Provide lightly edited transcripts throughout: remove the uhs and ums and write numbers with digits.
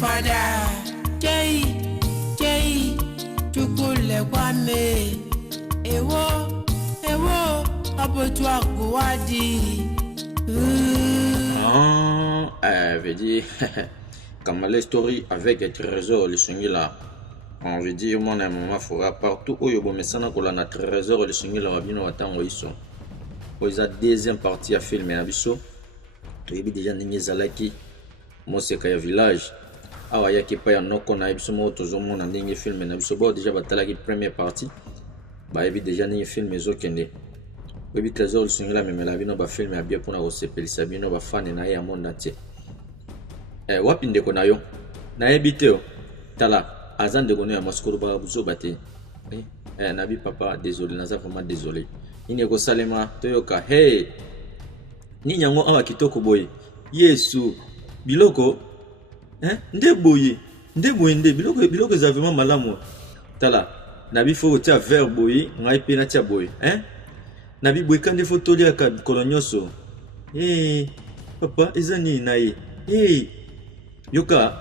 fada jei tukule kwame ewo abotu akwadi veut dire comme la story avec un trésor le songi là on veut dire mon maman fera partout où yobo mesana ko la na trésor le songi là bino watango iso oza deuxième partie à filmer na biso toyebi déjà ndenge ezalaki moseka ya village awa yaki pa ya noko na biso mo tozomona ndenge filme na biso bo déjà batalaki première partie bayebi déjà ndenge film ezokende oyebi trésor le songi là memela bino ba filme ya bien mpona kosepelisa bino bafane na ye ya monde entier wapi ndeko na yo nayebi te o tala aza ndeko no ya maskolo bazoba te nabi papa désolé naza vraiment désolé nini ekosalema toyoka hey nini yango awa kitoko boye yesu biloko nde boye nde biloko eza vraiment malamu tala nabi fo kotia verre boye ngai mpe natia boye nabi boye kande fo toliaka mikolo nyonso papa eza nini na ye yoka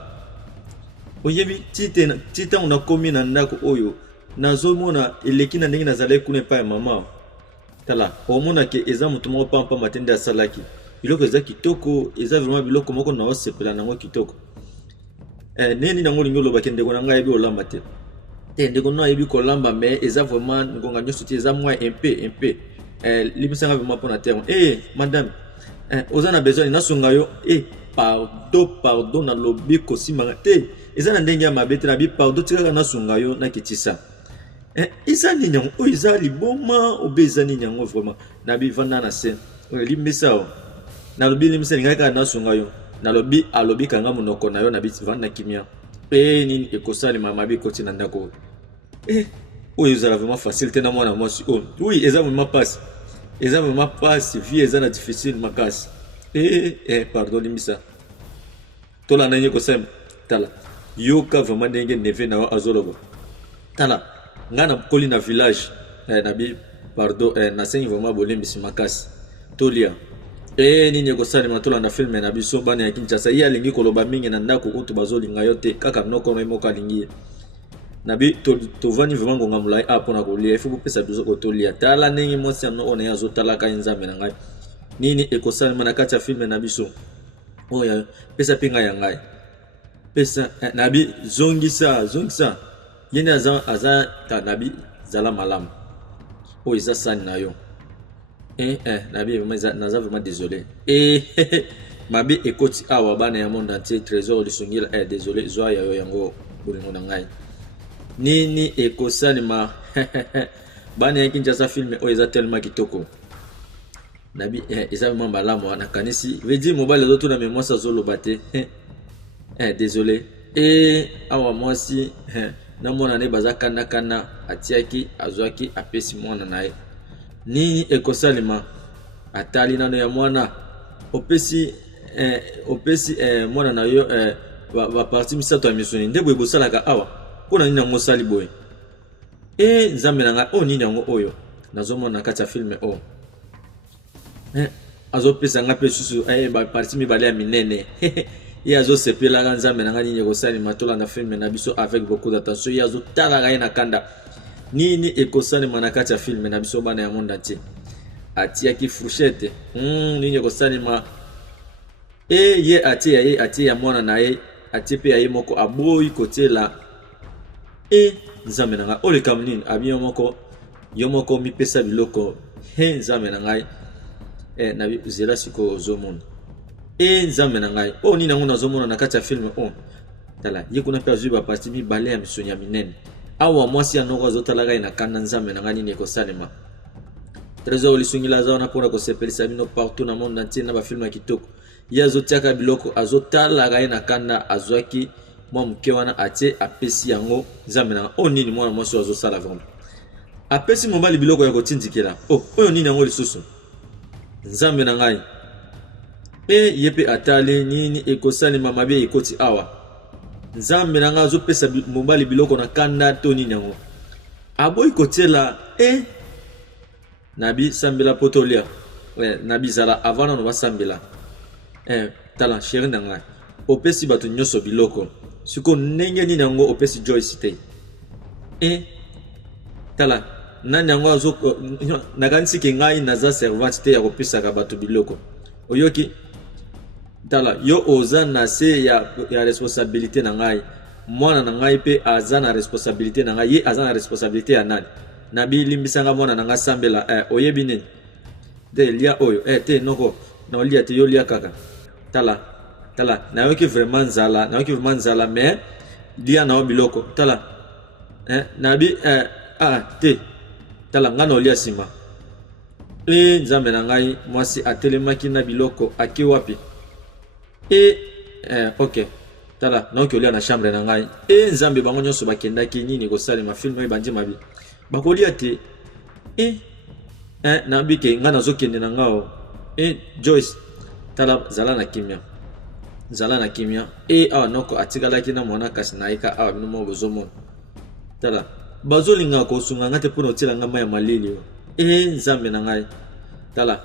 oyebi ti ntango nakomi na ndako oyo nazomona eleki na ndenge nazalaki kuna epai ya mama tala omonake eza moto moko pampamba te nde asalaki biloko eza kitoko eza vraiment biloko moko na osepela nango kitoko neni nango olingi olobaki ndeko na ngai ayebi olamba te ndeko no ayebi kolamba me eza vraiment ngonga nyonso te eza mwa mpe libisanga vraiment mpona terme madame oza na besoin nasunga yo pardon na lobi kosimanga te eza na ndenge ya mabe te na bi pardon tikaka nasunga yo nakitisa eza nini yango oyo eza liboma obe eza nini yango vraiment nabi vanda na se limbisa o nalobi limbisa lingai kaka nasunga yo nalobi alobi kanga monoko na yo nabi vanda kimia nini ekosalema mabe ekoti na ndako oyo ezala vraiment facile te na mwana mwasi oyo oui eza vraiment passe vie eza na difficile makasi pardon limbisa tolanda ndenge kosema tala yoka vraiment ndenge neve na yo azoloba tala nga na koli na village nabi pardon nasengi vraiment bolembisi makasi tolia nini ekosalema tolanda filme na biso bana ya Kinshasa ye alingi koloba mingi na ndako kutu bazolinga yo te kaka noko moko alingi ye nabi tovani vraiment ngonga molai mpona kolia ifo kopesa biso kotolia tala ndenge mwasi ano oyo na ye azotalaka ye nzambe na ngai nini ekosalema na kati ya filme na biso oyo pesa mpe ngai ya ngai pesa nabi zongisa yene aza nabi zala malamu oyo eza sani na yo nabi naza vraiment désolé mabe ekoti awa bana ya monde entier trésor lisungila désolé zwa ya yo yango bolingo na ngai nini ekosalema bana ya Kinshasa filme oyo eza tellement kitoko nabi eza vraiment malamu nakanisi veut dire mobile azotuna me mwasi azoloba te désolé awa mwasi namona ne baza kana atiaki azwaki apesi mwana na ye nini ekosalema atali nano ya mwana opesi mwana na yo baparti misato ya misuni nde boye bosalaka awa mpona nini yango osali boye nzambe na ngai oyo nini yango oyo nazomona na kati ya filme oyo azopesa nga mpe susu baparti mibale ya minene ye azosepelaka nzambe na ngai nini ekosalema tolanda filme na biso avec beaucoup d'attention ye azotalaka ye na kanda nini ekosalema na kati ya filme na biso bana ya monde entier atiaki fourchette nini ekosalema ye atie ya mwana na ye atie mpe ya ye moko aboyi kotiela nzambe na ngai oleka nini abi yo moko mipesa biloko nzambe na ngai nabi zela siko ozomona nzambe na ngai nini yango nazomona na kati ya filme tala ye kuna mpe azwi baparti mibale ya misuni ya minene awa mwasi yanoko azotalaka ye na kanda nzambe na ngai nini ekosalema trésor lisungila aza wana mpona kosepelisa bino partout na monde entier na bafilme ya kitoko ye azotiaka biloko azotalaka ye na kanda azwaki mwa moke wana atie apesi yango nzambe na ngai nini mwana mwasi oyo azosala vraiment apesi mobali biloko ya kotindikela oyo nini yango lisusu nzambe na ngai ye mpe atali nini ekosalema mabe ekoti awa nzambe na ngai azopesa mobali biloko na kanda to nini yango aboyi kotiela nabi sambela potolia nabi zala avant nano basambela tala chéri na ngai opesi bato nyonso biloko siko ndenge nini yango opesi Joyce te tala nani yango azo nakanisi ke ngai naza servante te ya kopesaka bato biloko oyoki tala yo oza na se ya responsabilité na ngai mwana na ngai pe aza na responsabilité na ngai ye aza na responsabilité ya nani na bilimbisanga mwana na ngai sambela oyebi nini te lia oyo te noko na olia te yo lia kaka tala nayoki vraiment nzala mais lia na biloko tala nabi te tala nga na olia sima nzambe na ngai mwasi atelemaki na biloko ake wapi ok tala naoki olia na chambre na ngai nzambe bango nyonso bakendaki nini kosalema film oyo bandi mabi bakolia te nabi ke nga nazokende na ngao Joyce tala zala na kimia awa noko atikalaki na mwana kasi na eka awa bino mo bozomona tala bazolinga kosunga nga te mpona otiela nga mai ya malili nzambe na ngai tala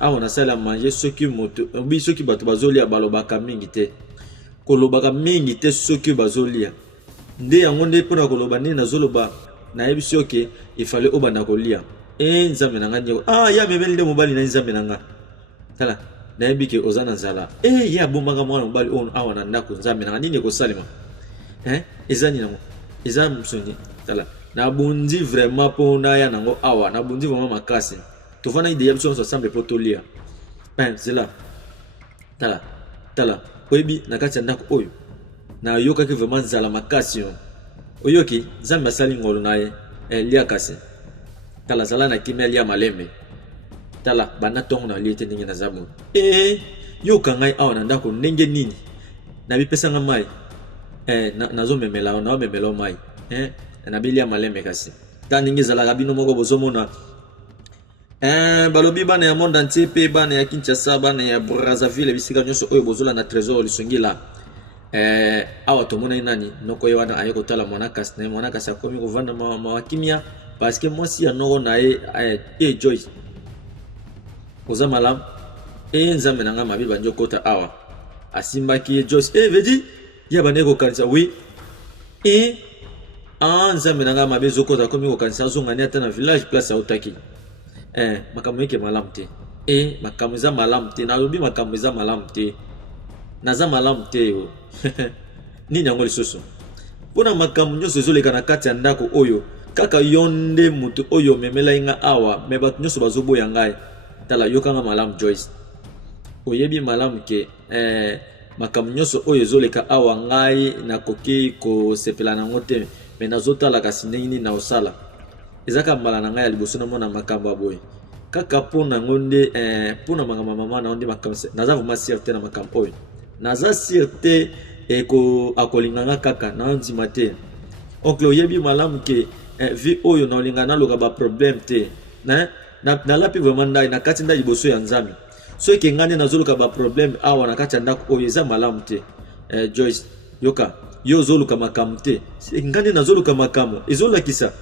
awa nasala manger soki bato bazolia balobaka mingi te kolobaka mingi te soki bazolia nde yango nde mpona koloba nini nazoloba nayebi soki ifale obanda kolia nzambe na ngai nyeko ya memeli nde mobali na nzambe na ngai tala nayebi ke oza na nzala ye abombaka mwana mobali oyo awa na ndako nzambe na ngai nini ekosalema eza nini nango eza msoni tala nabundi vraiment mpona ya nango awa nabundi vraiment makasi tofana ideya biso nyonso ensemble mpo tolia zela tala oyebi na kati ya ndako oyo nayokaki vraiment nzala makasi yo oyoki nzambe asali ngolo na ye lia kasi tala zala na kimia lia malembe tala banda ntongo na lie te ndenge naza boye yoka ngai awa na ndako ndenge nini nabipesanga mai nazomemela naomemela mai nabilia malembe kasi ta ndenge ezalaka bino moko bozomona balobi bana ya monde entier mpe bana ya Kinshasa bana ya Brazzaville bisika nyonso oyo bozola na trésor lisongila awa tomonai nani noko ye wana aye kotala mwanakasi na ye mwanakasi akomi kovanda mawakimia parce que mwasi ya noko na ye Joyce oza malamu nzambe na ngai mabe bandi okota awa asimbaki ye Joyce vedi ya bandi kokanisa wi nzambe na ngai mabe ezokota akomi kokanisa azongani ata na village place autaki makambo eke malamu te makambo eza malamu te nalobi makambo eza malamu te naza malamu te nini yango lisusu mpona makambo nyonso ezoleka na kati ya ndako oyo kaka yo nde moto oyo omemelai nga awa me bato nyonso bazoboya ngai tala yokanga malamu Joyce oyebi malamu ke makambo nyonso oyo ezoleka awa ngai nakoki kosepela nango te me nazotala kasi ndenge nini na osala ezaka mbala na ngai ya liboso namona makambo aboye kaka mpona ngo nde mpona makambo mama na nde makambo naza vraiment sûr te na makambo oyo naza sûr te akolinga nga kaka na ndima te oncle oyebi malamu ke vi oyo na olinga naloka baproblème te nalapi vraiment ndai na kati nda liboso ya nzambe soki ngai nde nazoluka baproblème awa na kati ya ndako oyo eza malamu te Joyce yoka yo ozoluka makambo te ngai nde nazoluka makambo ezolakisa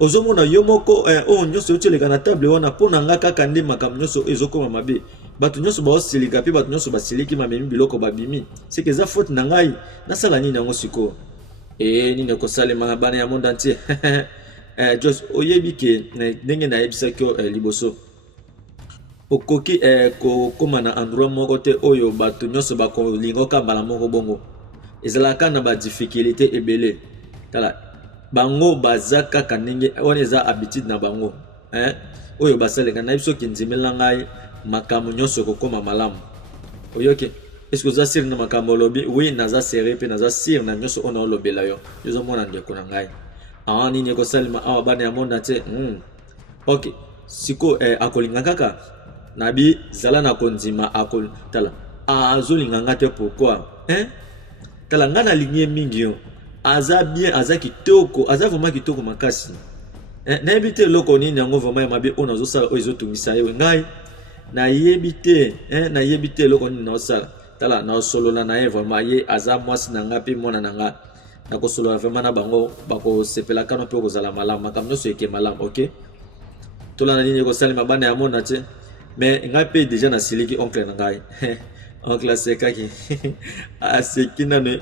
ozomona yo moko oyo nyonso otyeleka na table wana mpona nga kaka nde makambo nyonso ezokoma mabe bato nyonso baosilika mpe bato nyonso basiliki mamemi biloko babimi seke eza faute na ngai nasala nini yango sikoyo nini ekosalema bana ya monde entier Joyce oyebi ke ndenge nayebisaki yo liboso okoki kokóma na endroit moko te oyo bato nyonso bakolinga okambala moko bongo ezalaka na badifficulté ebele tala bango baza kaka ndenge wana eza habitude na bango oyo basaleka nayebi soki ndimela ngai makambo nyonso kokóma malamu oyoki eske oza sire na makambo olobi wi naza sere mpe naza sire na nyonso oyo naolobela yo yozomona ndeko na ngai nini ekosalema awa bana ya monde te ok siko akolinga kaka nabi zala na kondima tala azolinga nga te pourquoi tala nga nalingi ye mingi yo aza bien aza kitoko aza vraiment kitoko makasi nayebi te eloko nini yango vraiment ya mabe oyo nazosala oyo ezotungisa ye ngai nayebi te eloko nini naosala tala naosolola na ye vraiment ye aza mwasi na nga mpe mwana na nga nakosolola vraiment na bango bakosepela kano mpe okozala malamu makambo nyonso eke malamu ok tolanda nini ekosalema bana ya mona te mais ngai mpe deja nasiliki oncle na ngai oncle asekaki aseki nano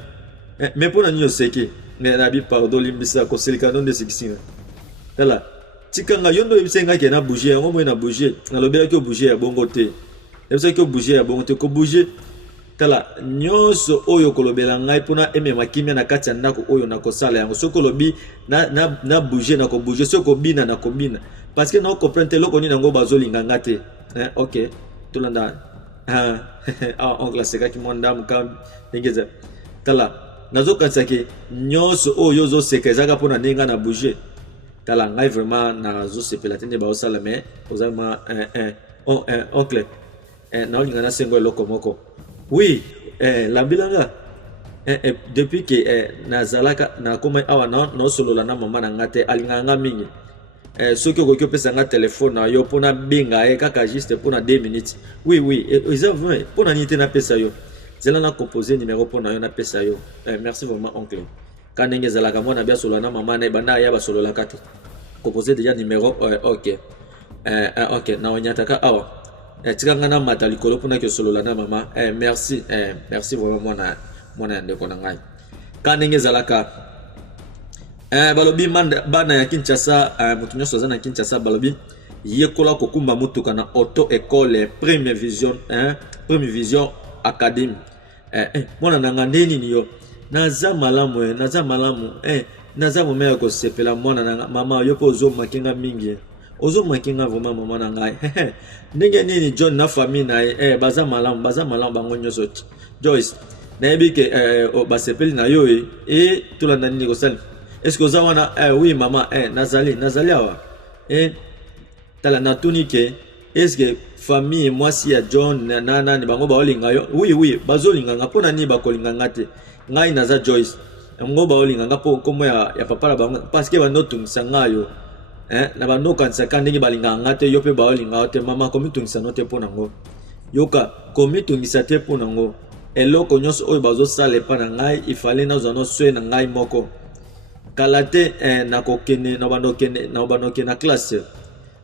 mais pour nani oseki mais nabi pardon limbisa ko selika non de sikisina tala tikanga yondo ebisenga ke na bouger ngo mo na bouger na lobela ki bouger ya bongo te ebisa ki bouger ya bongo te ko bouger tala nyonso oyo kolobela ngai pona emema kimia na kati ya ndako oyo na kosala yango soko lobi na bouger na ko bouger soko bina na ko bina parce que na comprendre loko ni nango bazolinga ngate OK tolanda on klaseka ki monda mukam ngeza tala nazo kansaki nyonso oyo zo sekeza pona ninga na bouger tala ngai vraiment na zo sepela tende ba osala mais ozama oncle na olinga na sengo eloko moko oui la bilanga depuis que nazalaka na koma awa na solola na mama na ngate alinga nga mingi soki okoki opesa nga telefone na yo pona benga kaka juste pona 2 minutes oui eza vrai pona nini te napesa yo zela na composer numéro pona yo napesa yo merci vraiment oncle quand ndenge ezalaka mwana bia solola na mama na ebanda ya basololaka te composer déjà numéro OK na onyataka awa tikanga na mata likolo pona ke solola na mama merci vraiment mwana ndeko na ngai quand ndenge ezalaka balobi bana ya Kinshasa mutu nyonso aza na Kinshasa balobi yekola kokumba mutuka na auto école Première Vision Academy mwana nanga ndeni ni yo naza malamu naza momaya ko sepela mwana nanga mama yo po ozo makinga mingi ozo makinga vraiment mama na ngai ndenge nini John na famille na baza malamu bango nyonso Joyce na yebike basepeli na yo tolanda nini kosali est-ce que oza wana oui mama nazali awa tala natuni ke est-ce que famille mwasi ya John na ni bango baolinga yo oui bazolinga nga pona ni bakolinga ngate ngai naza Joyce ngo baolinga nga po komo ya papa la bango parce que bando tungisa ngayo na bando kanisa kandingi balinga ngate yo pe baolinga te mama komi tungisa no te pona ngo yoka komi tungisa te pona ngo eloko nyonso oyo bazo sala pa na ngai ifale na zano swe na ngai moko kalate na kokene na banoke na classe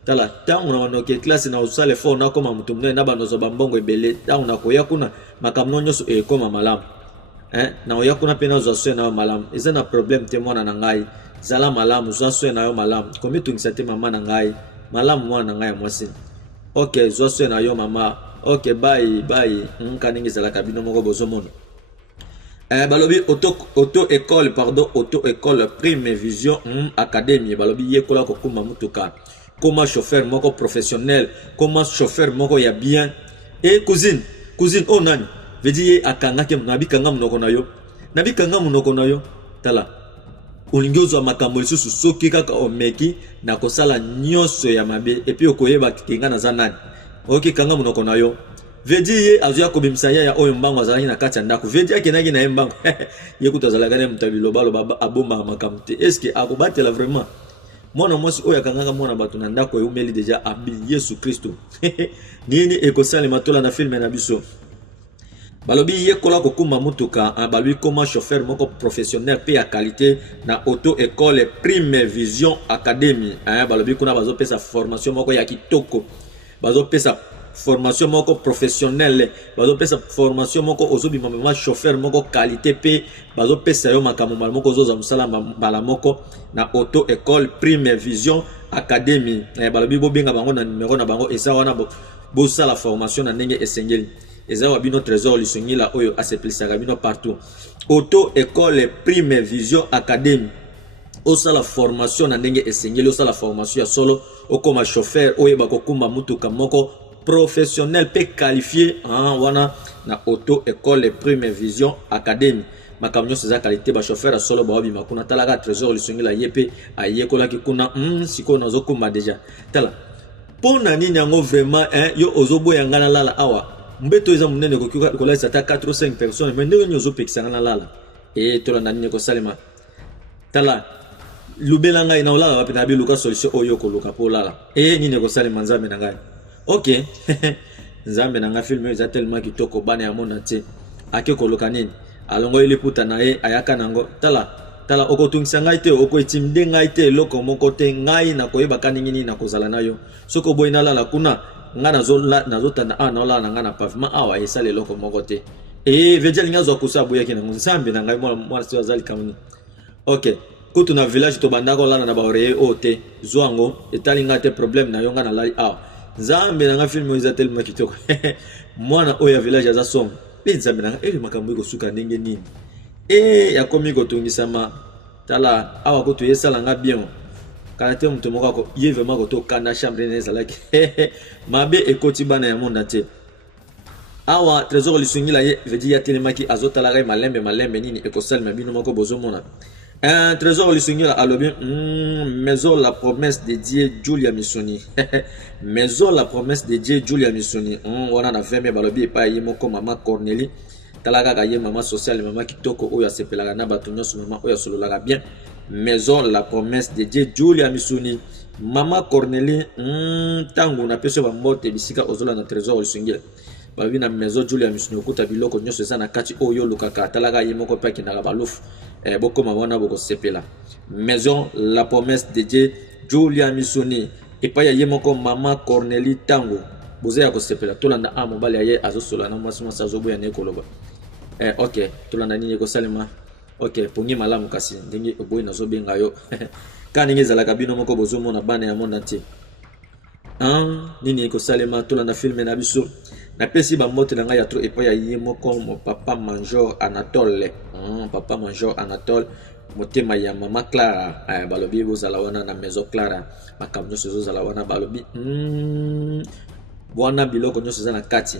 tala tango na banoke classe na usale fo na koma mutu mne na banozo bambongo ebele tango na koya kuna makamno nyonso ekoma malamu na oya kuna pe na zoswe na malamu eza na problem te mwana na ngai zala malamu zoswe na yo malamu komi tungisa te mama na ngai malamu mwana na ngai mwasi OK zoswe na yo mama OK bye nkaningi zala kabino moko bozomona balobi auto école Première Vision Academy balobi yekola kokuma mutuka comme chauffeur moko professionnel comme chauffeur moko ya bien cousine onani vedi akanga ke nabikanga munoko na yo tala olingi ozwa makambo lisusu soki kaka omeki na kosala nyonso ya mabe epi okoyeba kinga na zanani oki kanga munoko na yo vedi ye azuya kobimisa ya oyo mbango azalaki na kati ya ndako vedi akenaki na ye mbango ye kutu azalaka ne mutabilo abomba makambo te est-ce que akobatela vraiment mwana mwasi oyo akangaka mwana bato na ndako eumeli deja abi Yesu Kristo nini ekosalema tola na filme na biso balobi yekola kokuma mutuka balobi koma chauffeur moko professionnel pe ya qualité na auto école Première Vision Academy balobi kuna bazopesa formation moko ya kitoko bazopesa formation moko professionnelle bazopesa formation moko ozobima mama chauffeur moko qualité pe bazopesa yo makambo moko ozoza musala mbala moko na auto école Première Vision Academy balobi bobenga bango na numéro na bango esa wana bosala formation na ndenge esengeli eza wa bino trésor lisungila oyo aseplisaka bino partout auto école Première Vision Academy osala formation na ndenge esengeli osala formation ya solo okoma chauffeur oyo bakokuma mutuka moko professionnel pe qualifié wana na auto école Première Vision Academy makamnyo seza qualité ba chauffeur a solo ba bima kuna talaka trésor lisungila yepe ayekola ki kuna siko nazo kuma déjà tala pona nini yango vraiment yo ozoboya ngana lala awa mbeto eza munene ko la sata 4 ou 5 personnes mais ndenge nyozo pekisa ngana lala tola nani ko salema tala lubela ngai na olala wapi na bi luka solution oyo ko luka po lala nini ko salema nzambe na ngai OK nzambe na ngai film eza tellement kitoko bana ya mona te ake ko luka nini alongo ile puta na ayaka nango tala okotungisa ngai te okoitimde ngai te loko moko te ngai na koyeba kaningini na kozala nayo soko boyina lala kuna nga nazotanda na ola na nga na pavement awa esale loko moko te e veja linga zo kusa boya kina nzambe na ngai mwana so azali kamuni. OK, kutu na village to bandako lana na baore ote zwango etalinga te problème na yonga na lai nzambe na nga film oza tellement kitoko mwana oya village aza song pe nzambe na nga makambo iko suka ndenge nini yakomi kotungisama tala awa kutu yesala nga bien kala te mutu moko ako ye vraiment kotoka na chambre ne ezalaki mabe ekoti bana ya monde te awa trésor lisungila ye vedi ya telemaki azotala malembe nini ekosalema bino moko bozomona un trésor lisungila alobi maison la promesse de Dieu Julia Misuni maison la promesse de Dieu Julia Misuni wana na veme balobi pa ye moko mama Cornélie talaka ka ye mama sociale mama kitoko oyo asepelaka na bato nyonso mama oyo asololaka bien maison la promesse de Dieu Julia Misuni mama Cornélie tangu na peso ba mbote bisika ozola na trésor lisungila babi na maison Julia Misuni okuta biloko nyonso eza na kati oyo lukaka talaka ye moko pa kinaka balufu bokoma wana boko sepela maison la promesse de Dieu Julia Misuni epa ya ye moko mama Cornélie tango boze ya ko sepela tolanda mobali ya ye azosola na mwasi mwasi azoboya ne koloba OK tolanda nini ko salema OK pongi malamu kasi ndenge oboyi nazobenga yo kaninge ezalaka bino moko bozomona bana ya monde entier nini ko salema tolanda filme na biso na pesi ba mbote na ngai ya tro epa ya ye moko mo papa Major Anatole papa Major Anatole motema ya mama Clara balobi bozala wana na maison Clara makambo nyonso ezozala wana balobi wana biloko nyonso eza na kati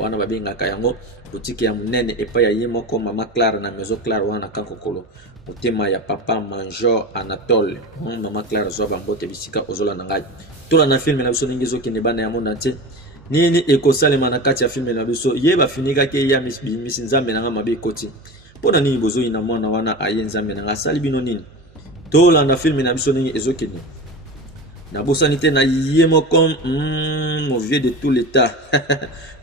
wana babengaka yango boutique ya munene epa ya ye moko mama Clara na maison Clara wana kankokolo motema ya papa Major Anatole mama Clara zo ba mbote bisika ozola na ngai tola na filme na biso ningi ezokende bana ya monde entier nini ekosalema na kati ya filme na biso ye bafinika ke ya misi nzambe na nga mabe ekoti mpona nini bozoyi na mwana wana aye nzambe na nga asali bino nini tolanda filme na biso ndenge ezokende na bosani te na ye moko mauvais de tout l'état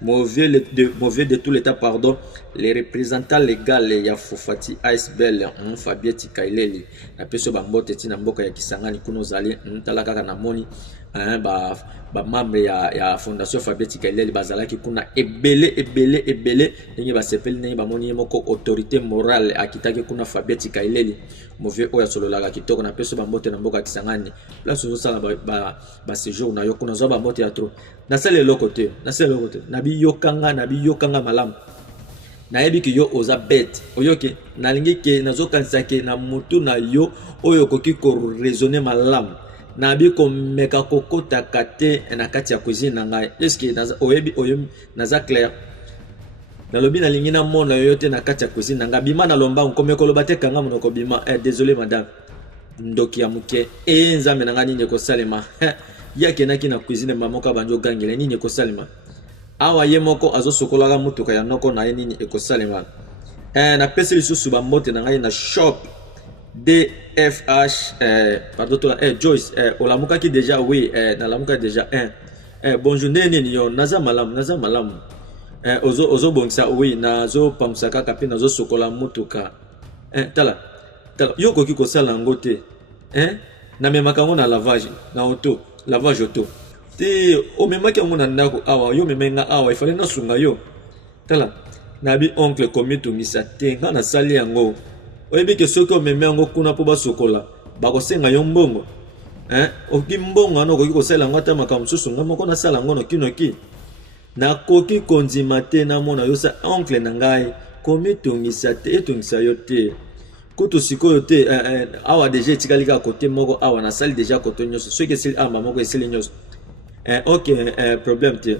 mauvais de tout l'état pardon les représentants légal ya Fofati Icebel Fabieti Kaileli na peso bambote tina mboka ya Kisangani kuno zali tala kaka na moni ba membre ya fondation Fabieti Kaileli bazalaki kuna ebele ndenge basepeli ndenge bamoni ye moko autorité morale akitaki kuna Fabieti Kaileli mauvais oya sololaka kitoko na peso bambote na mboka ya Kisangani place ozosala ba séjour na yo kuna zo bambote ya tro nasala eloko te nabiyokanga malamu nayebi ki yo oza bête oyoke nalingi ke nazokanisa ke na mutu na yo oyo koki ko raisonner malamu nabi komeka kokotaka te na kati ya cuisine na ngai eske oyebi oyo naza clair nalobi nalingi na mona yo te na kati ya cuisine na ngai bima na lomba nkomeko koloba te kanga monoko bima désolé madame ndoki ya muke nzambe na ngai nini kosalema yakenaki na cuisine mamoka banjo gangela nini kosalema awa ye moko azosokolaka mutuka ya noko na ye nini ekosalema na pesi lisusu bambote na ngai na shop DFH pardon tola Joyce olamukaki déjà oui nalamuka déjà bonjour nini yo naza malamu ozo bongisa oui nazo pamsa kaka pe nazo sokola mutuka tala yo koki kosala ngo te na memaka ngo na lavage na auto lavage auto te o memaki yango na ndako awa yo memenga awa ifale nasunga yo tala nabi oncle komitungisa te nga nasali yango oyebi ke soki omeme yango kuna mpo basokola bakosenga yo mbongo oki mbongo ano okoki kosala yango ata makambo mosusu nga moko nasala yango nokinoki nakoki kondima te namona yo sa oncle na ngai komitungisa te etungisa yo te kutu sikoyo te awa deja etikali kaka kote moko awa nasali deja kote nyonso soki esili amba moko esili nyonso OK problème te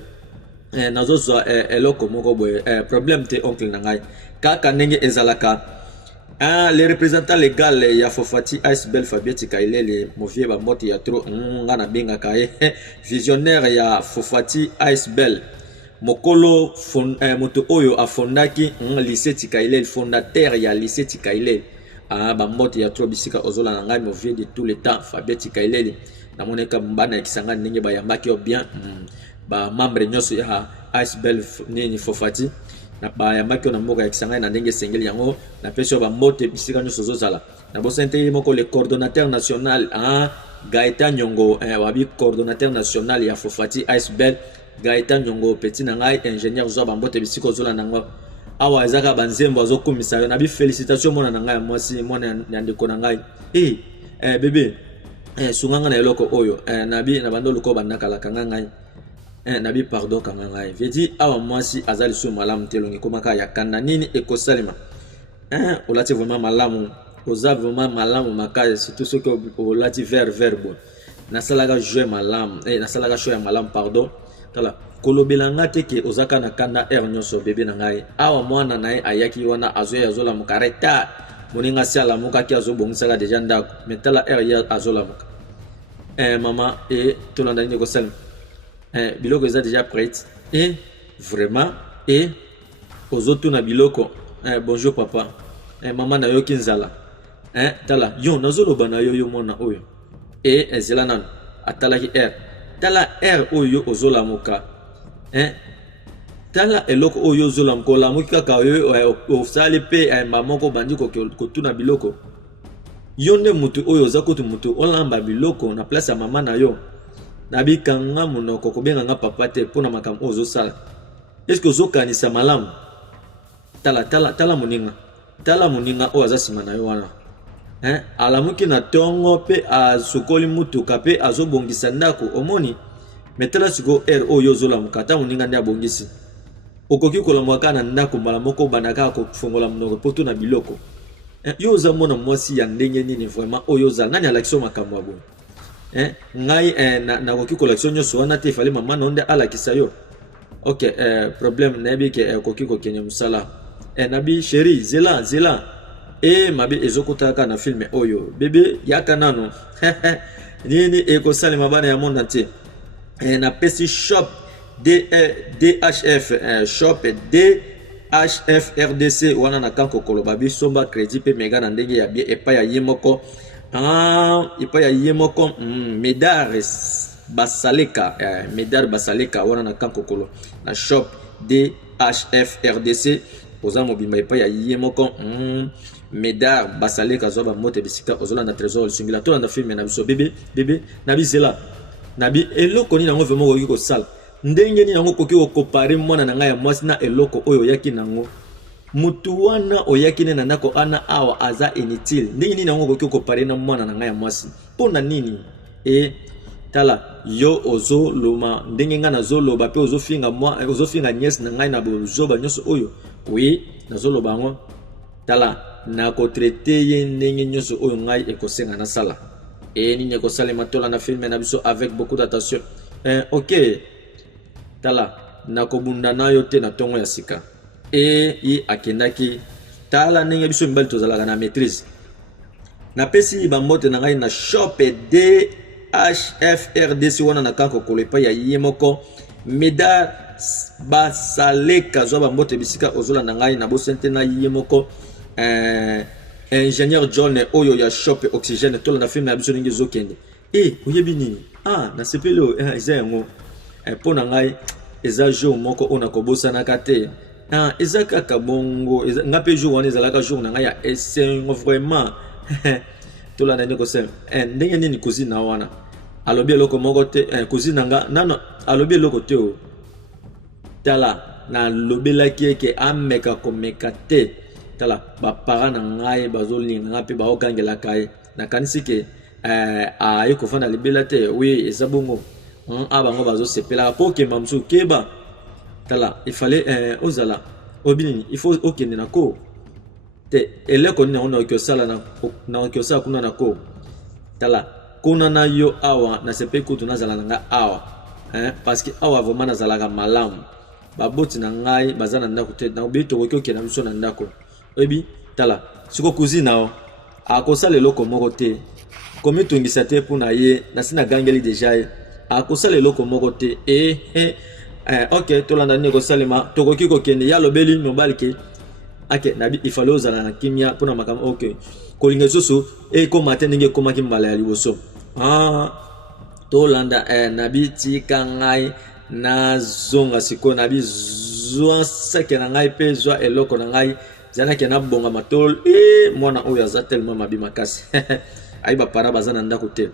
nazozwa eloko moko boye problème te oncle na ngai kaka ndenge ezalaka les représentants légal ya Fofati Icebel Fabieti Kaileli movie ba mbote ya tro nga na benga kae visionnaire ya Fofati Icebel mokolo moto oyo afondaki lycée Tikaileli fondateur ya lycée Tikaileli ba mbote ya tro bisika ozola na ngai movie de tout le temps Fabieti Kaileli na moneka mbana ya Kisangani ndenge bayambaki yo bien ba membre nyonso ya Icebel nini Fofati na bayambaki yo na mboka ya Kisangani na ndenge sengeli yango na pesi yo bambote bisika nyonso ozozala na bosente moko le coordonnateur national Gaëtan Nyongo wabi coordonnateur national ya Fofati Icebel Gaëtan Nyongo petit na ngai ingénieur zo bambote bisika ozola nango awa ezaka banzembo azokomisa yo nabi félicitation mona na ngai mwasi mona ya ndeko na ngai bébé sunganga na eloko oyo nabi na bando loko bandakala kanga ngai nabi pardon kanga ngai vedi awa mwasi azali so malamu telongi komaka ya kanda nini ekosalema olati vraiment malamu oza vraiment malamu makaya surtout ce que olati verbe nasalaka jouer malamu nasalaka show ya malamu pardon tala kolobelanga te ke ozaka na kanda nyonso bébé na ngai awa mwana naye ayaki wana azoya azola mukareta moninga si alamuka ki azobongisaka deja ndako metala ya azolamuka mama tolanda nini kosala biloko eza déjà prête vraiment ozotuna biloko bonjour papa mama na yo kinzala tala yo nazoloba na yo mona oyo ezela nano atalaki tala oyo ozolamuka tala eloko oyo ozolamuka olamuki kaka oyo osali pe mamoko bandi kotuna biloko yo nde mutu oyo oza kutu mutu olamba biloko na place ya mama na yo nabikanga monoko kobenganga papa te mpona makambo oyo ozosala eske ozokanisa malamu tala moninga oyo aza nsima na yo wana alamuki na tongo pe asukoli mutuka pe azobongisa ndako omoni metala siko oyo ozolamuka ata moninga nde abongisi okoki kolamuka na ndako mbala moko bandaka kofongola monoko po tuna biloko yo oza mona mwasi ya ndenge nini vraiment oyo ozala nani alakisa makambo ya boye ngai nakoki kolakisa nyonso wana te efali mama na onde alakisa yo ok problème nayebi ke okoki kokende mosala nabi sheri zela mabe ezokotaka na filme oyo bebe yaka nano nini ekosalema bana ya monde entier na pesi shop DHF shop DHF RDC wana na kanko koloba bisomba crédit pe mega na ndenge ya bien epa ya yemoko Medar Basaleka wana na kanko kolo na shop DHF RDC oza mobimba epa ya yemoko Medar Basaleka zoba mote bisika ozola na trésor singila to na filme na biso bébé na bizela nabi eloko ni nango vraiment okoki kosala ndenge ni nango koki okopare mwana na ngai ya mwasi na eloko oyo yaki nango mutu wana oyaki ne na ndako ana awa aza inutile ndenge ni nango koki okopare na mwana na ngai ya mwasi mpona nini tala yo ozoloma ndenge ngai nazoloba pe ozofinga nyesi na ngai na bozoba nyonso oyo nazoloba yango tala nakotraite ye ndenge nyonso oyo ngai ekosenga nasala nini ekosalema tola na filme na biso avec beaucoup d'attention ok tala nakobunda na yo te na ntongo ya sika ye akendaki tala ndenge biso mibali tozalaka na maîtrise napesi bambote na ngai na shop DHF RDC wana na kanko kolo epai ya ye moko Medar Basaleka zwa bambote bisika ozolanda ngai na bosente na ye moko ingénieur John oyo ya shop oxygène tolanda filme ya biso ndenge ezokende oyebi nini na sepelo eza yango mpo na ngai eza jour moko oyo nakobosanaka te eza kaka bongo nga mpe jour wana ezalaka jour na ngai ya esengo vraiment tolanda ndenge kosema ndenge nini cousine na wana alobi eloko moko te cousine na nga nano alobi eloko te o tala nalobelaki eke ameka komeka te tala bapara na ngai bazolinga nga mpe baokangelaka ye nakanisi ke aye kofanda libela te eza bongo bango bazosepelaka mpo okemba mosusu keba tala ifale ozala obinini ifo okende na ko te eleko nini yango nakoki osala kuna na ko tala kuna na yo awa nasepe kutu nazala na nga awa parce que awa vraiment nazalaka malamu baboti na ngai baza na ndako te nakobi tokoki okenda biso na ndako oyebi tala siko cousine nao akosala eloko moko te komitungisa te mpona ye nasi nagangeli deja ye akosala eloko moko te ok tolanda nini ekosalema tokoki kokende ya lobeli mobali ke ake nabi ifale ozala na kimia mpona makambo ok kolinga lisusu ekoma te ndenge ekomaki mbala ya liboso tolanda nabi tika ngai nazonga sikoyo nabi zwa seke na ngai mpe zwa eloko na ngai zanaki na bonga matol mwana oyo aza tellement mabi makasi ayi bapara baza na ndako te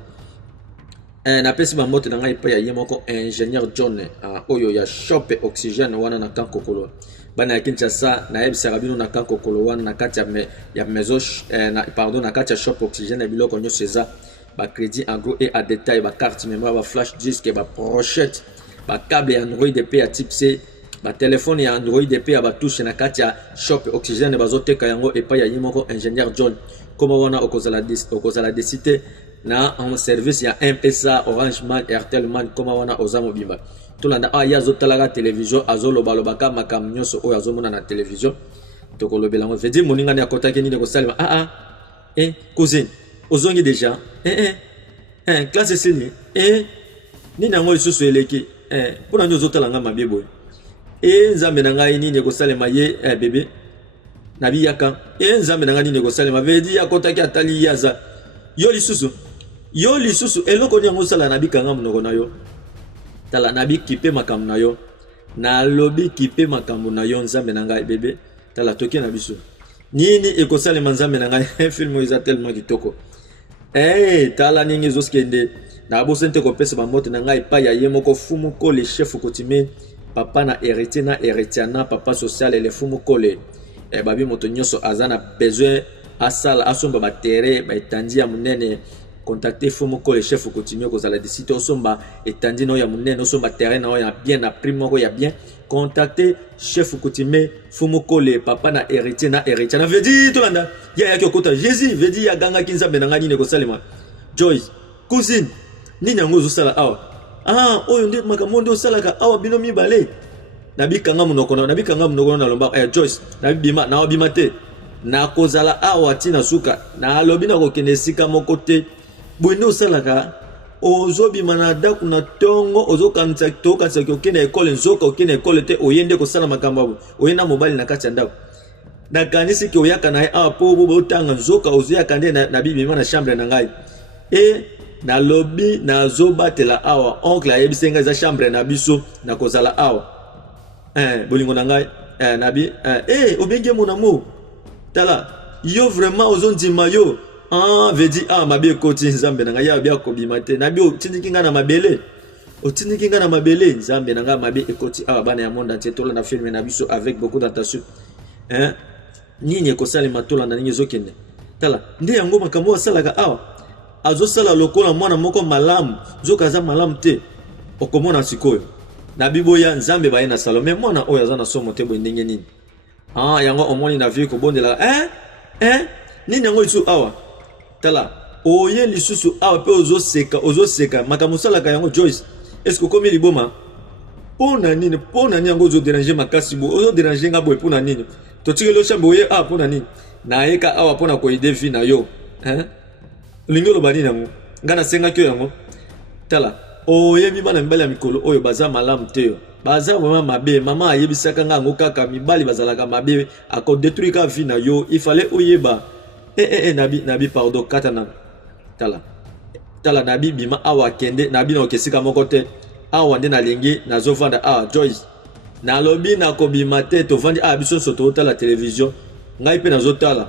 na pesi ba mbote na ngai pa ya yemoko ingénieur John oyo ya shop oxygène wana na kankokolo bana ya Kinshasa na yebisaka bino na kankokolo wana na kati ya maison na kati ya shop oxygène ya biloko nyonso eza ba crédit en gros et à détail ba carte mémoire ba flash disk ba brochette ba câble ya Android pe ya type C ba téléphone ya Android pe ya ba touche na kati ya shop oxygène bazoteka yango epai ya yemoko ingénieur John koma wana okozala décider na en service ya M-Pesa Orange Man Airtel Man koma wana oza mobimba tolanda ya azotalaga télévision azolobaloba makambo nyonso oyo azomona na télévision tokolobela ngo vedi moninga ni akotaki nini kosalema cousine ozongi déjà classe esili nini yango lisusu eleki mpona nini ozotalanga mabe boye nzambe na ngai nini ekosalema ye bebe nabiyaka nzambe na ngai nini ekosalema vedi akotaki atali yaza yo lisusu eloko nyango osala nabikanga monoko na yo tala nabikipe makambo na yo nalobi kipe makambo na yo nzambe na ngai bebe tala toke na biso nini ekosalema nzambe na ngai film eza tellement kitoko tala ningi ezoskende na bosente kopesa bamote na ngai pa ya ye moko fumu kole chef kotime papa na héritier na héritiana papa social ele fumu kole babi moto nyonso aza na besoin asala asomba batere baetandi ya munene contacter fumu kole chef kotime kozala décider osomba etandi na ya munene osomba terrain na ya bien na prime moko ya bien contacter chef kotime fumu kole papa na héritier na héritiana vedi tolanda ya yaki okota Jésus vedi ya ganga kinzambe na ngani ne kosalema Joyce cousine nini yango ozosala awa oyo nde makambo nde osalaka awa bino mibale nabikanga monoko na lomba Joyce nabibima na obima te na kozala awa tina suka na lobi na kokende esika moko te boye nde osalaka ozobima na daku na tongo ozokanisa okende ekole nzoka okende ekole te oyende kosala makambo abo oyenda mobali na kati ya ndako nakanisi ke oyaka na ye awa mpo botanga nzoka ozoyaka nde na bibima na chambre na ngai na lobi na zobatela awa oncle ayebisi ngai eza chambre na biso na kozala awa bolingo na ngai nabi obengi mon amour tala yo vraiment ozondima yo vedi mabe ekoti nzambe na ngai ya bia kobima te nabi otindiki ngai na mabele nzambe na ngai mabe ekoti awa bana ya monde entier tolanda filme na biso avec beaucoup d'attention nini ekosalema tolanda ndenge ezokende tala nde yango makambo asalaka awa azosala lokola mwana moko malamu nzoka aza malamu te okomona sikoyo na biboya nzambe baye na salome mwana oyo aza na somo te boye ndenge nini yango omoni na vie kobondelaka nini yango lisusu awa tala oye lisusu awa pe ozoseka makambo osalaka yango Joyce est-ce que okomi liboma pona nini yango ozoderange makasi boye ozoderange nga boye pona nini totikeli ochambe oye pona nini nayeka awa pona koyede vi na yo olingi oloba nini yango nga nasengaki oyo yango tala oyebi bana mibali ya mikolo oyo baza malamu te baza vraiment mabe mama ayebisaka nga yango kaka mibali bazalaka mabe akodétruire ka vi na yo il fallait oyeba nabi pardon kata na tala nabi bima awa kende nabi na okesika moko te awa nde nalingi nazovanda Joyce nalobi nakobima te tovandi biso so totala télévision ngai pe nazotala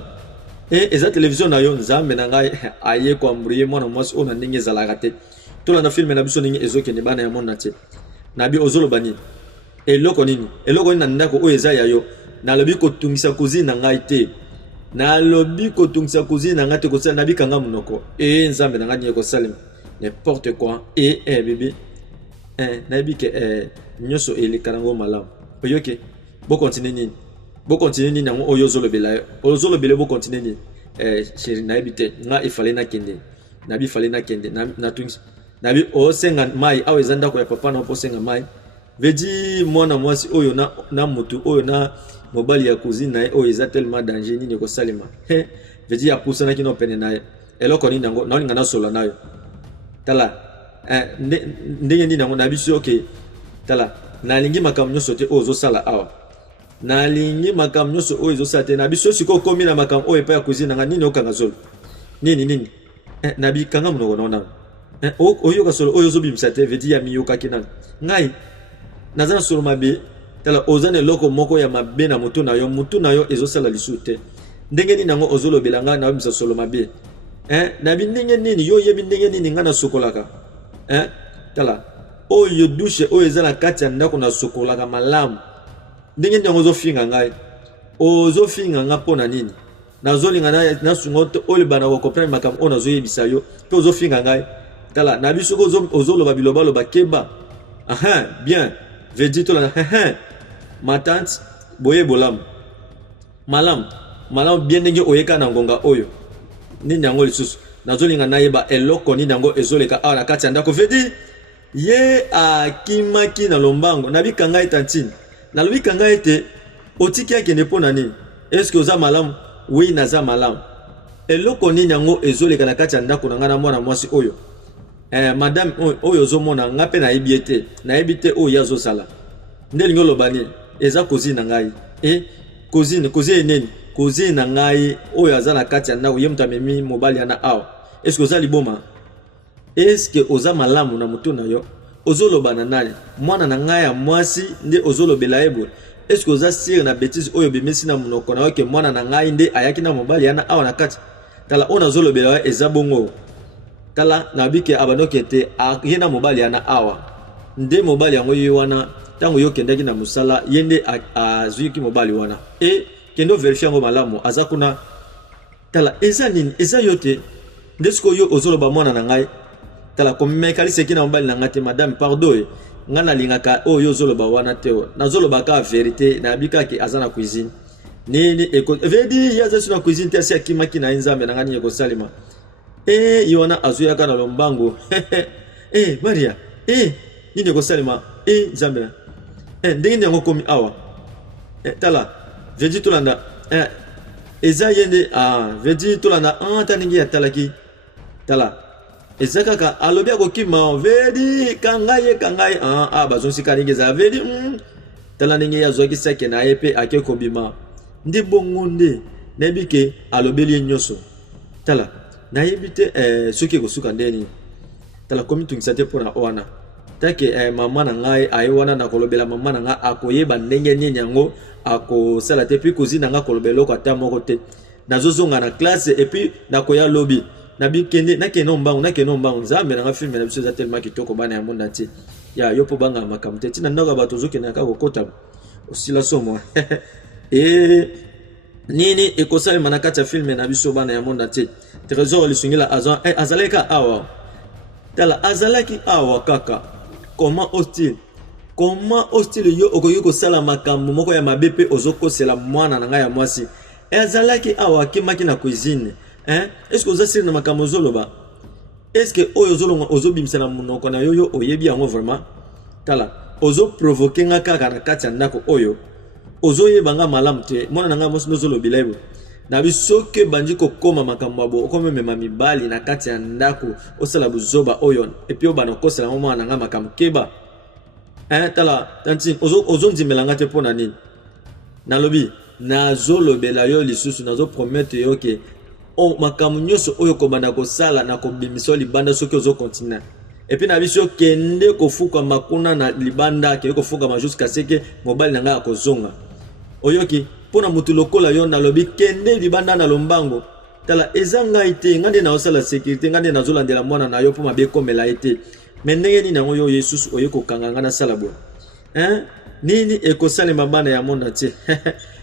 eza télévision na yo nzambe na ngai aye koambrouye mwana mwasi oyo na ndenge ezalaka te tolanda filme na biso ndenge ezokende bana ya monde entier nabi ozoloba nini eloko nini na ndako oyo eza ya yo nalobi kotungisa cousine na ngai te kosala nabikanga monoko nzambe na ngai nye kosalema n'importe quoi bébé nayebi ke nyonso eleka nango malamu oyoke bokontinue nini yango oyo ozolobela bokontinue nini chéri nayebi te nga efale nakende natungisi nabi osenga mai awa eza ndako ya papa na osenga mai vedi mwana mwasi oyo na motu oyo na mobali ya cousine na ye oyo eza tellement danger nini ekosalema vedi apusanaki no pene na ye eloko nini yango naolinga nasola na yo tala ndenge nini yango na biso tala nalingi makambo nyonso te oyo ozosala awa na biso sikoyo okomi na makambo oyo epai ya cousine nanga nini okanga zolo nini nabikanga monoko naona oyoka solo oyo ozobimisa te vedi ya miyokaki nani ngai naza na solo mabe tala oza na eloko moko ya mabe na motu na yo ezosala lisusu te ndenge nini yango ozolobela ngai nabimisa solo mabe nabi ndenge nini yo oyebi ndenge nini ngai nasokolaka hein tala oyo douche oyo eza na kati ya ndako na sokolaka malamu ndenge ntango ozofinga ngai ozofinga nga mpo na nini nazolinga nasunga to oyo bana kokomprendre makambo oyo nazoyebisa yo mpe ozofinga ngai tala na biso ozoloba bilobaloba keba bien vedi tolanda ma tante boye bolamu malamu bien ndenge oyeka na ngonga oyo nini yango lisusu nazolinga nayeba eloko nini yango ezoleka awa na kati ya ndako vedi ye akimaki na lombango nabika ngai tantine nalobika ngai ete otiki akende mpo na nini eske oza malamu wi naza malamu eloko nini yango ezoleka na kati ya ndako na ngai na mwana mwasi oyo madame oyo ozomona nga mpe nayebi te oyo azosala nde lingi oloba nini eza kozini na ngai kozini eneni kozini na ngai oyo aza na kati ya ndako ye moto amemi mobali yana awa eske oza liboma eske oza malamu na motu na yo ozoloba na nani mwana na ngai ya mwasi nde ozolobela ye boye eske oza sire na betise oyo bimisi na monoko na yo ke mwana na ngai nde ayaki na mobali yana awa na kati tala oyo nazolobela yo eza bongo tala nabike abandoki te ye na mobali yana awa nde mobali yango ye wana ntango yo kendaki na mosala ye nde azwiki mobali wana kende overifie yango malamu aza kuna tala eza nini eza yo te nde sikoyo yo ozoloba mwana na ngai tala komekaliseki na mobali na ngai te madame pardon nga nalingaka oyo ozoloba wana te nazolobaka verité nayebikaki aza na cuisine nini vedi ye aza si na cuisine te asi akimaki na ye nzambe na ngai nini ekosalema ye wana azwiyaka na lombango maria nini ekosalema nzambe na ndenge nini yango komi awa tala vedi tolanda eza ye nde vedi tolanda ta ndenge atalaki tala eza kaka alobi akokima vedi kangai bazonsika ndenge eza vedi tala ndenge ye azwaki sake na ye mpe ake kobima nde bongo nde nayebi ke alobeli ye nyonso tala nayebi te soki ekosuka ndeni tala komitungisa te mpona wana take mama na ngai aye wana nakolobela mama na ngai akoyeba ndenge nini yango akosala te mpe kozina ngai kolobela eloko ata moko te nazozonga na classe epuis nakoya lobi nakende ombango nzambe na ngai filme na biso eza telema kitoko bana ya monde entier ya yo mpo bangaka makambo te ntina ndako ya bato ozokendaka kokota osila somo nini ekosalema na kati ya filme na biso bana ya monde entier trésor lisungila azalaki awa tala azalaki awa kaka comment hostile yo okoki kosala makambo moko ya mabe mpe ozokosela mwana na ngai ya mwasi azalaki awa akimaki na cuisine eske oza siri na makambo ozoloba eske oyo ozolonga ozobimisa na monoko na yo oyebi yango vraiment tala ozoprovoke nga kaka na kati ya ndako oyo ozoyeba nga malamu te mwana na ngai mwasi nozolobela ye na bisoki bandi kokoma makambo abo okomemema mibali na kati ya ndako osala buzoba oyo epi obana okosela mwana na ngai makambo keba tala tanti ozondimela nga te mpo na nini nalobi nazolobela yo lisusu nazopromettre yo ke makambo nyonso oyo kobanda kosala na kobimisa libanda soki ozokontinue epi na biso kende kofuka makuna na libanda kende kofukama jusqu'à ce que mobali na ngai akozonga oyoki mpona motu lokola yo nalobi kende libanda na lombango tala eza ngai te ngai nde naosala sécurité ngai nde nazolandela mwana na yo mpo mabe ekomela ye te me ndenge nini yango yo yesusu oye kokanga ngai nasala boye nini ekosalema bana ya monde entier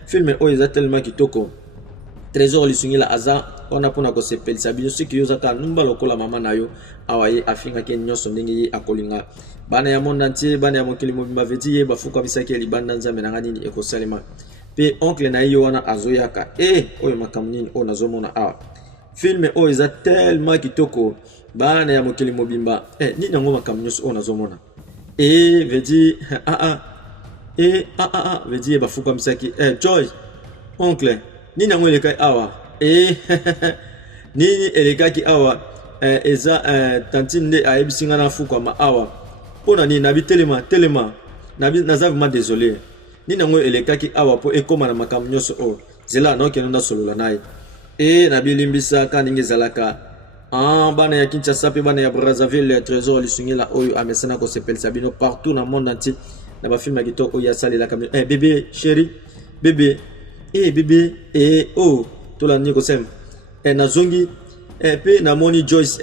filme oyo eza tellement kitoko trésor lisungila aza wana mpona kosepelisa bino soki yo ozaka numba lokola mama na yo awa ye afingaki nyonso ndenge ye akolinga bana ya monde entier bana ya mokili mobimba veti ye bafukamisaki ye libanda nzambe na ngai nini ekosalema mpe oncle na ye wana azoyaka oyo makambo nini oyo nazomona awa filme oyo eza tellement kitoko bana ya mokili mobimba nini yango makambo nyonso oyo nazomona vedi vedi ye bafukamisaki George oncle nini yango elekaki awa nini elekaki awa eza tantine nde ayebisi nga nafukama awa mpona nini nabi telema naza vraiment désolé nini yango elekaki awa mpo ekóma na makambo nyonso oyo zela naokende ndasolola na ye nabilimbisaka ndenge ezalaka bana ya Kinshasa mpe bana ya Brazzaville trésor lisungila oyo amesana kosepelisa bino partout na monde entier na bafilme ya kitoko oyo asalelaka bébé chéri bébé bébé tolandi kosema nazongi pe na moni Joyce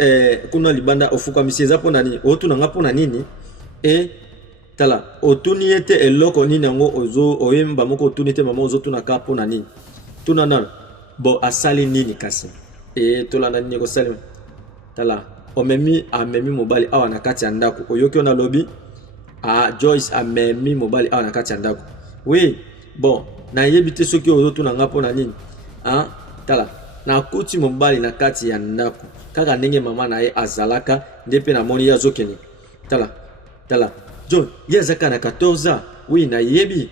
kuna libanda ofuka miseza pona nini otuna nga pona nini tala otuni ete eloko nini yango ozo oyemba moko otuni ete mama ozo tuna ka pona nini tuna nana bo asali nini kasi tolanda nini ko salima tala amemi mobali awa na kati ya ndako oyoki ona lobi Joyce amemi mobali awa na kati ya ndako oui bon na yebi te soki ozo tuna nga pona nini tala na kuti mobali na kati ya ndako kaka ndenge mama na ye azalaka nde pe na moni ya zokeni tala John ye azaka na 14 ans oui na yebi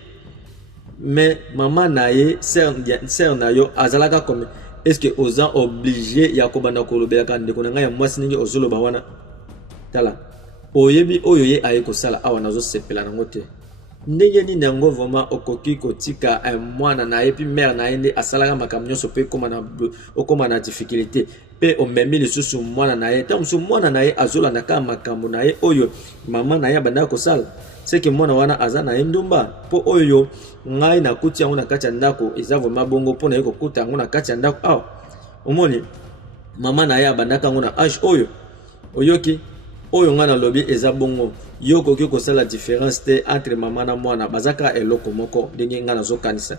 mais mama na ye sœur na yo azalaka comme est-ce que oza obligé ya kobanda kolobelaka ndeko na ngai ya mwasi ndenge ozoloba wana tala oyebi oyo ye aye kosala awa nazo sepela nango te ndenge nini yango vraiment okoki kotika mwana na ye pi mère na ye nde asalaka makambo nyonso pe okoma na difficulté pe omemi lisusu mwana na ye ntango mosusu mwana na ye azolandaka makambo na ye oyo mama na ye abandaka kosala seke mwana wana aza na ye ndumba mpo oyo ngai nakuti yango na kati ya ndako eza vraiment bongo mpo na ye kokuta yango na kati ya ndako awa omoni mama na ye abandaka yango na age oyo oyoki oyo nga na lobi eza bongo yo koki kosala différence te entre mama na mwana bazaka eloko moko ndenge nga nazokanisa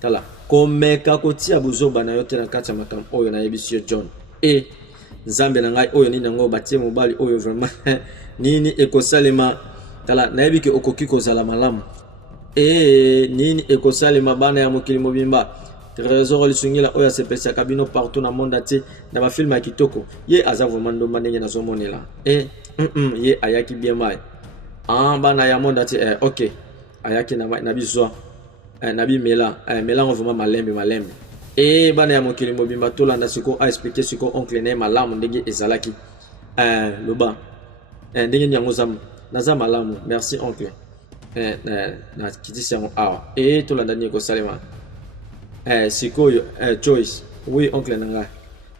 tala komeka kotia buzoba na yo te na kati ya makambo oyo nayebisi yo John nzambe na ngai oyo nini yango batie mobali oyo vraiment nini ekosalema tala nayebi ke okoki kozala malamu nini ekosalema bana ya mokili mobimba trésor lisungila oyo asepesaka bino partout na monde entier na bafilme ya kitoko ye aza vraiment ndomba ndenge nazomonela ye ayaki bien mai bana ya monde entier ok ayaki na bizwa na bimela melango vraiment malembe bana ya mokili mobimba tolanda siko aexplike siko oncle na ye malamu ndenge ezalaki loba ndenge nyango zamu naza malamu merci oncle na kitisi yango awa tolanda nini kosalema sikoyo Joyce oui oncle na ngai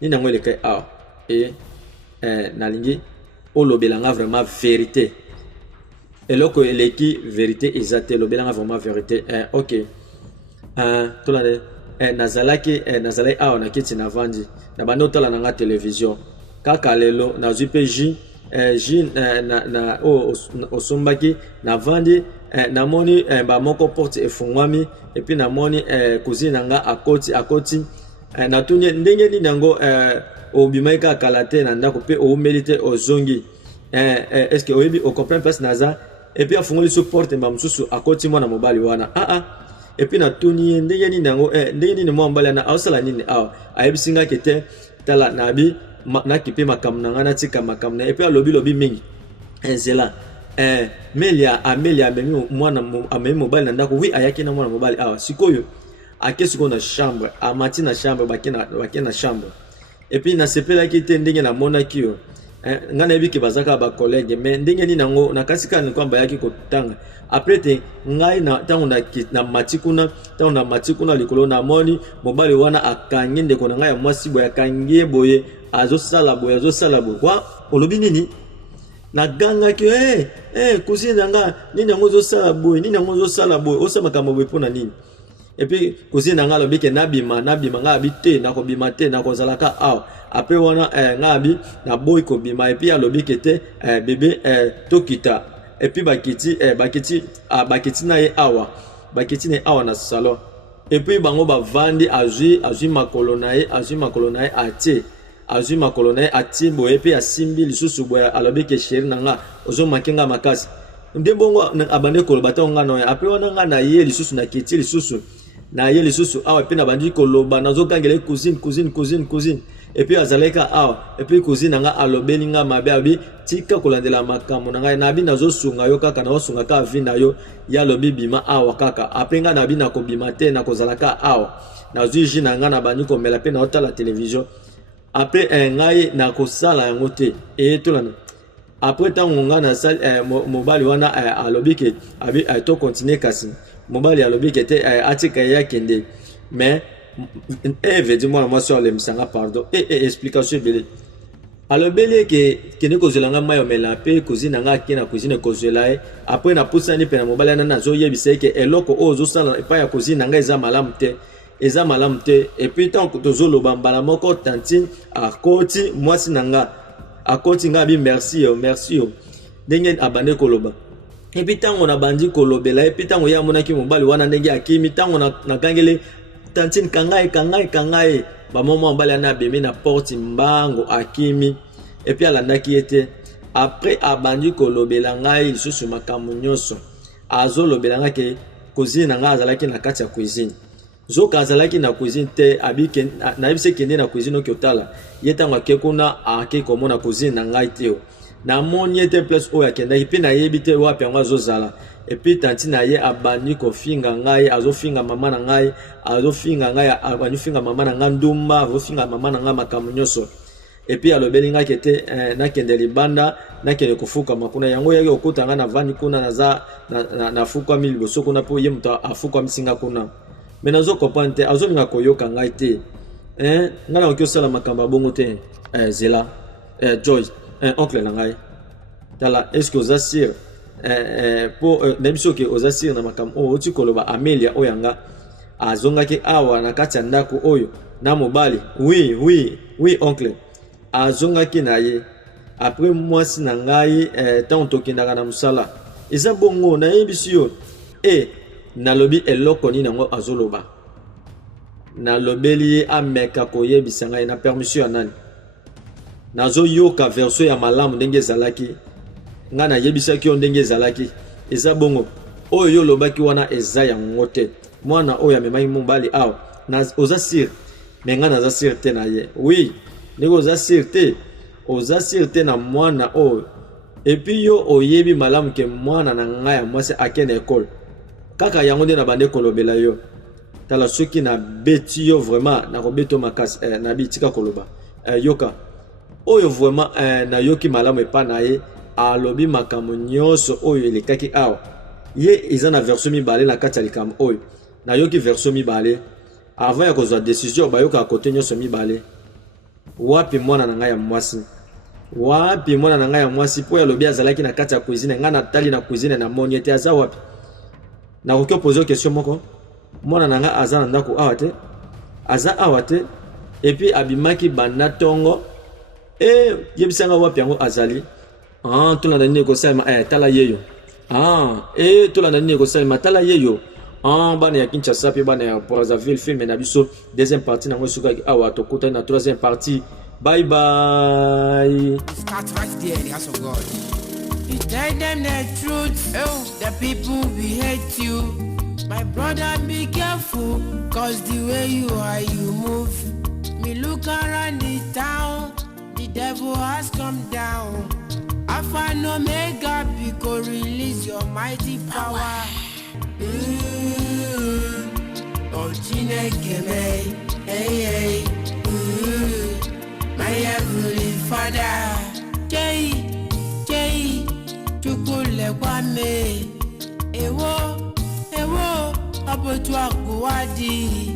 nini yango elekai awa nalingi olobelanga vraiment vérité eloko eleki vérité eza te lobelanga vraiment vérité ok tolanda nazalaki awa na kiti na vandi na bandi otala na nga télévision kaka lelo nazwi mpe jus na osombaki na vandi namoni bamoko porte efungwami epuis namoni cousine na nga akoti natuni ndenge nini yango obimaki kaka kala te na ndako mpe oumeli te ozongi est-ce que oyebi ocomprendre place naza epuis afungoli so porte mba mosusu akoti mwana mobali wana epuis natuni ye ndenge nini yango ndenge nini mwana mobali wana aosala nini awa ayebisingaki te tala nabi nakipe makambo na ngai natika makambo na epuis alobi mingi nzela Amelia amemi mobali na ndako oui ayaki na mwana mobali awa sikoyo ake sikoyo na chambre amati na chambre bake na chambre epuis nasepelaki te ndenge namonaki yo nga nayebi ke bazaka bacollègue mais ndenge nini yango nakasi kaka nikwamba bayaki kotanga après te ngai ntango na mati kuna likolo namoni mobali wana akangi ndeko na ngai ya mwasi boye akangi ye boye azosala boye kwa olobi nini nagangaki cousine na nga nini yango ozosala boye osala makambo boye mpona nini epuis cousine na nga alobi ke nabima nga abi te nakobima te nakozalaka awa apres wana nga abi naboyi kobima epuis alobi ke te bebe tokita epuis bakiti na ye awa na salon epuis bango bavandi azwi makolo na ye atie boye epuis asimbi lisusu boye alobi ke sheri na nga ozomaki nga makasi nde bongo abandi koloba ntango nga na ye apres wana nga na ye lisusu nakiti lisusu awa epuis nabandi koloba nazokangela cousine epuis azalaka awa epuis cousine na nga alobeli nga mabe abi tika kolandela makambo na ngai nabi nazosunga yo kaka naosunga kaka vi na yo ya alobi bima awa kaka apres nga nabi nakobima te nakozalaka awa nazwi ji na nga nabandi komela mpe naotala television apres ngai nakosala yango te tolanda apres ntango nga nasali mobali wana alobi ke abi to continue kasi mobali alobi ke te atika ye akende mais vedi mwana mwasi alemisanga pardon explication ebele alobeli ke kende kozwela nga mai omela mpe cousine na nga ake na cousine kozwela ye apres napusani mpe na mobali wana nazoyebisa ye ke eloko oyo ozosala epai ya cousine na nga eza malamu te eza malamu te. Et puis tant que tozoloba mbala moko tantine akoti mwasi nanga akoti nga bi merci yo ndenge abande koloba. Et puis tango na bandi kolobela, et puis tango ya monaki mobali wana ndenge akimi, tango na kangele tantine kangai ba momo mbali ana bemi na porte mbango akimi. Et puis alandaki ete après abandi kolobela ngai lisusu makambo nyonso azolobela nga ke cuisine nga azalaki na kati ya cuisine. Zoka azalaki na cuisine te abike na yebise kende na cuisine okotala yetango akekuna akekomona cuisine na ngai te. Na moni ete place oyo akendaki mpe nayebi te wapi yango azozala. Et puis tanti na ye abandi kofinga ngai, azofinga mama na ngai, azofinga ngai, azofinga mama na ngai ndumba, azofinga mama na ngai makambo nyonso. Et puis alobeli ngai kete nakende libanda nakende kofuka makuna yango yaki okuta ngai na vani kuna na fuka mi liboso kuna po ye muto afuka misinga kuna. Mais nazo comprendre te azolinga koyoka ngai te. Ngai na okosala makambo bongo te. Zela Joy oncle na ngai tala est-ce que osasir pour nebiso ke osasir na makambo o tikoloba Amelia oyanga azongaki awa na kati ya ndako oyo na mobali. Oui oncle azongaki na ye après mwasi na ngai tant tokendaka na musala eza bongo na yebisi yo nalobi eloko nini nango azoloba nalobeli ye ameka koyebisa ngai na permission ya nani nazo yoka verso ya malamu ndenge ezalaki nga na yebisaki yo ndenge ezalaki eza bongo oyo yo lobaki wana eza yango te mwana oyo amemaki mobali awa oza sir me nga naza sir te na ye. Oui ndenge oza sir te na mwana oyo. Et puis yo oyebi malamu ke mwana na ngai ya mwasi akende ekole kaka yango nde na bande kolobela yo tala soki na beti yo vraiment na kobeto makasi na bitika koloba yoka oyo vraiment na yoki malamu epa na ye alobi makambo nyonso oyo elekaki awa ye eza na version mibale na kati ya likambo oyo na yoki version mibale avant ya kozwa décision bayoka kote nyonso mibale. Wapi mwana na ngai ya mwasi po ya lobi azalaki na kati ya cuisine nga natali na cuisine na moni ete aza wapi na kokyo poser question moko mwana na ngai aza na ndako awa te et puis abimaki banda tongo yebisanga wapi yango azali tolanda nini ekosalema tala yeyo tolanda nini ekosalema tala yeyo bana ya Kinshasa pe bana ya Brazzaville film na biso deuxième partie nango sukaki awa tokutani na troisième partie. Bye bye. Start right there, the house of God. You tell them the truth, the people will hate you. My brother, be careful, cause the way you are, you move. Me look around the town, the devil has come down. Alpha and Omega, because release your mighty power. Oh, Chineke, hey, my heavenly Father, Jay, Chukule Kwame, Ewo, Apotua Kuwadi.